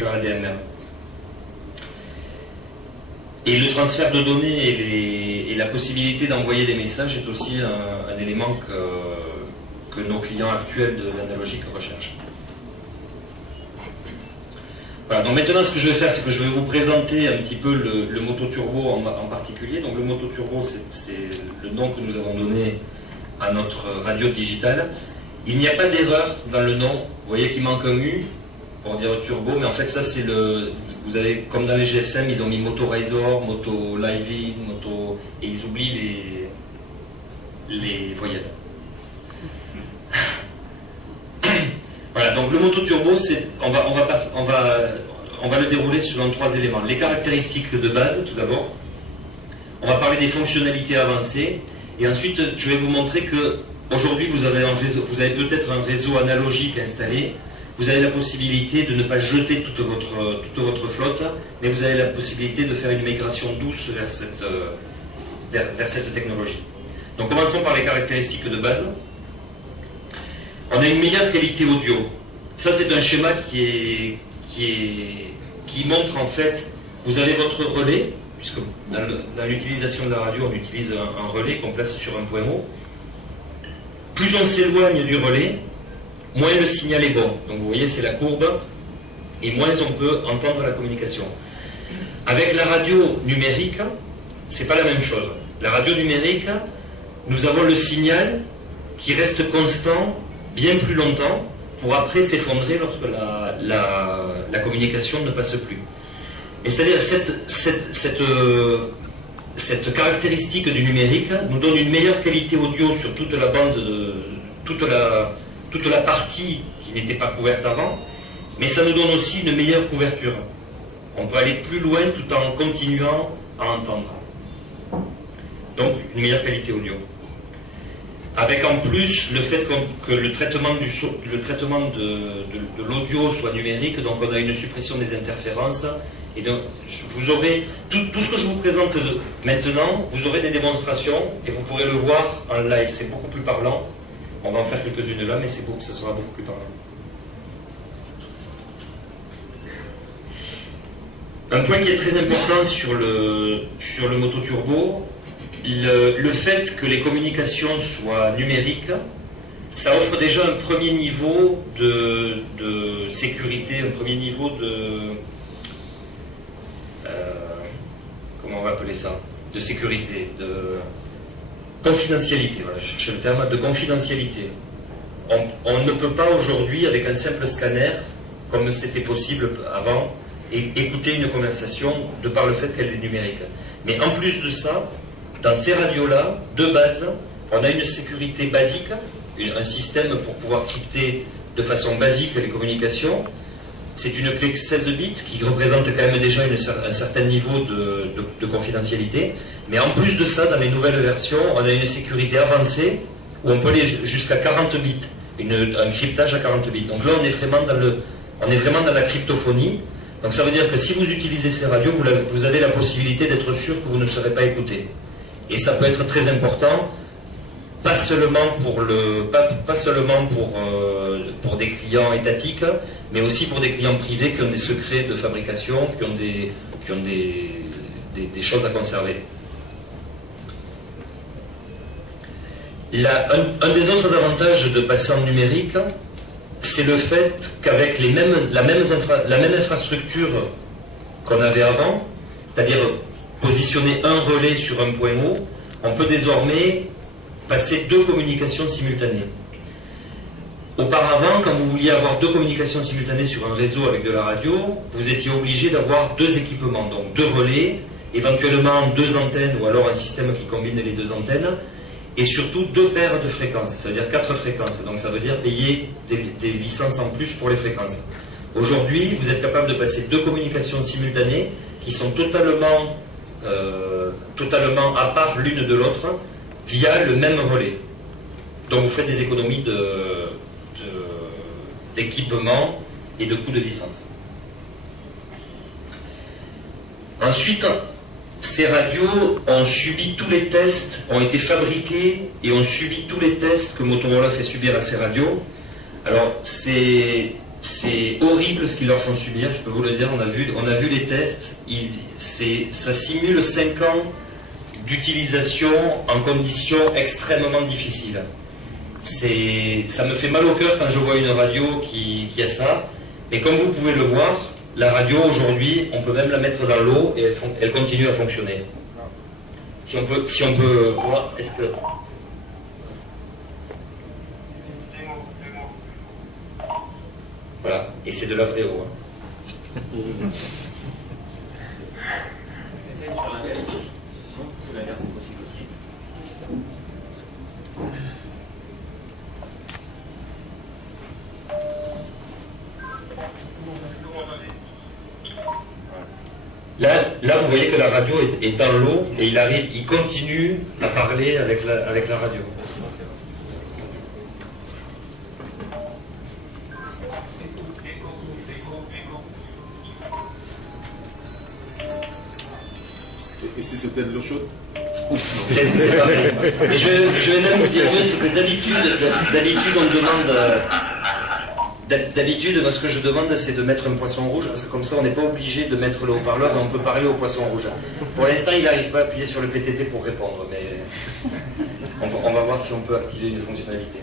leur ADMR. Et le transfert de données et la possibilité d'envoyer des messages est aussi un élément que nos clients actuels de l'analogique recherchent. Voilà, donc maintenant ce que je vais faire, c'est que je vais vous présenter un petit peu le mototurbo en particulier. Donc le mototurbo, c'est le nom que nous avons donné à notre radio digitale. Il n'y a pas d'erreur dans le nom. Vous voyez qu'il manque un U pour dire turbo, mais en fait ça c'est le... Vous avez, comme dans les GSM, ils ont mis Motorizor, Moto Live-In, Moto... et ils oublient les voyelles. Voilà, donc le mototurbo, on va le dérouler selon 3 éléments. Les caractéristiques de base, tout d'abord. On va parler des fonctionnalités avancées. Et ensuite, je vais vous montrer que aujourd'hui, vous avez peut-être un réseau analogique installé. Vous avez la possibilité de ne pas jeter toute votre flotte, mais vous avez la possibilité de faire une migration douce vers cette technologie. Donc commençons par les caractéristiques de base. On a une meilleure qualité audio. Ça, c'est un schéma qui montre en fait, vous avez votre relais, puisque dans l'utilisation de la radio, on utilise un relais qu'on place sur un point haut. Plus on s'éloigne du relais, moins le signal est bon. Donc vous voyez, c'est la courbe, et moins on peut entendre la communication. Avec la radio numérique, c'est pas la même chose. La radio numérique, nous avons le signal qui reste constant bien plus longtemps pour après s'effondrer lorsque la communication ne passe plus. Et c'est-à-dire cette caractéristique du numérique nous donne une meilleure qualité audio sur toute la bande, toute la partie qui n'était pas couverte avant, mais ça nous donne aussi une meilleure couverture. On peut aller plus loin tout en continuant à entendre. Donc une meilleure qualité audio. Avec en plus le fait que le traitement de l'audio soit numérique, donc on a une suppression des interférences. Et donc vous aurez tout ce que je vous présente maintenant, vous aurez des démonstrations et vous pourrez le voir en live. C'est beaucoup plus parlant. On va en faire quelques-unes là, mais ça sera beaucoup plus parlant. Un point qui est très important sur le mototurbo, le fait que les communications soient numériques, ça offre déjà un premier niveau de sécurité, un premier niveau de... comment on va appeler ça? De sécurité, de confidentialité, voilà, je cherchais le terme, de confidentialité. On ne peut pas aujourd'hui, avec un simple scanner, comme c'était possible avant, écouter une conversation de par le fait qu'elle est numérique. Mais en plus de ça, dans ces radios-là, de base, on a une sécurité basique, un système pour pouvoir crypter de façon basique les communications. C'est une clé 16 bits qui représente quand même déjà un certain niveau de confidentialité. Mais en plus de ça, dans les nouvelles versions, on a une sécurité avancée où on peut aller jusqu'à 40 bits, un cryptage à 40 bits. Donc là, on est vraiment dans la cryptophonie. Donc ça veut dire que si vous utilisez ces radios, vous avez la possibilité d'être sûr que vous ne serez pas écouté. Et ça peut être très important, pas seulement pour des clients étatiques, mais aussi pour des clients privés qui ont des secrets de fabrication, qui ont des choses à conserver. Un des autres avantages de passer en numérique, c'est le fait qu'avec la même infrastructure qu'on avait avant, c'est-à-dire positionner un relais sur un point haut, on peut désormais passer 2 communications simultanées. Auparavant, quand vous vouliez avoir 2 communications simultanées sur un réseau avec de la radio, vous étiez obligé d'avoir 2 équipements, donc 2 relais, éventuellement 2 antennes ou alors un système qui combine les 2 antennes, et surtout 2 paires de fréquences, c'est-à-dire 4 fréquences. Donc ça veut dire payer des licences en plus pour les fréquences. Aujourd'hui, vous êtes capable de passer 2 communications simultanées qui sont totalement à part l'une de l'autre via le même relais. Donc vous faites des économies d'équipement et de coûts de licence. Ensuite, ces radios ont subi tous les tests, ont été fabriquées et ont subi tous les tests que Motorola fait subir à ces radios. Alors c'est c'est horrible ce qu'ils leur font subir, je peux vous le dire, on a vu les tests, ça simule 5 ans d'utilisation en conditions extrêmement difficiles. Ça me fait mal au cœur quand je vois une radio qui a ça, mais comme vous pouvez le voir, la radio aujourd'hui, on peut même la mettre dans l'eau et elle continue à fonctionner. Si on peut voir, est-ce que... Voilà, et c'est de la vraie eau. Essaye de faire l'inverse. L'inverse c'est possible aussi. Là, vous voyez que la radio est dans l'eau et il continue à parler avec la radio. Et si c'était de l'eau chaude? C'est pareil. Mais je vais même vous dire mieux, c'est que d'habitude on demande... D'habitude, moi, ce que je demande, c'est de mettre un poisson rouge, parce que comme ça, on n'est pas obligé de mettre le haut-parleur, et on peut parler au poisson rouge. Pour l'instant, il n'arrive pas à appuyer sur le PTT pour répondre, mais on va voir si on peut activer une fonctionnalité.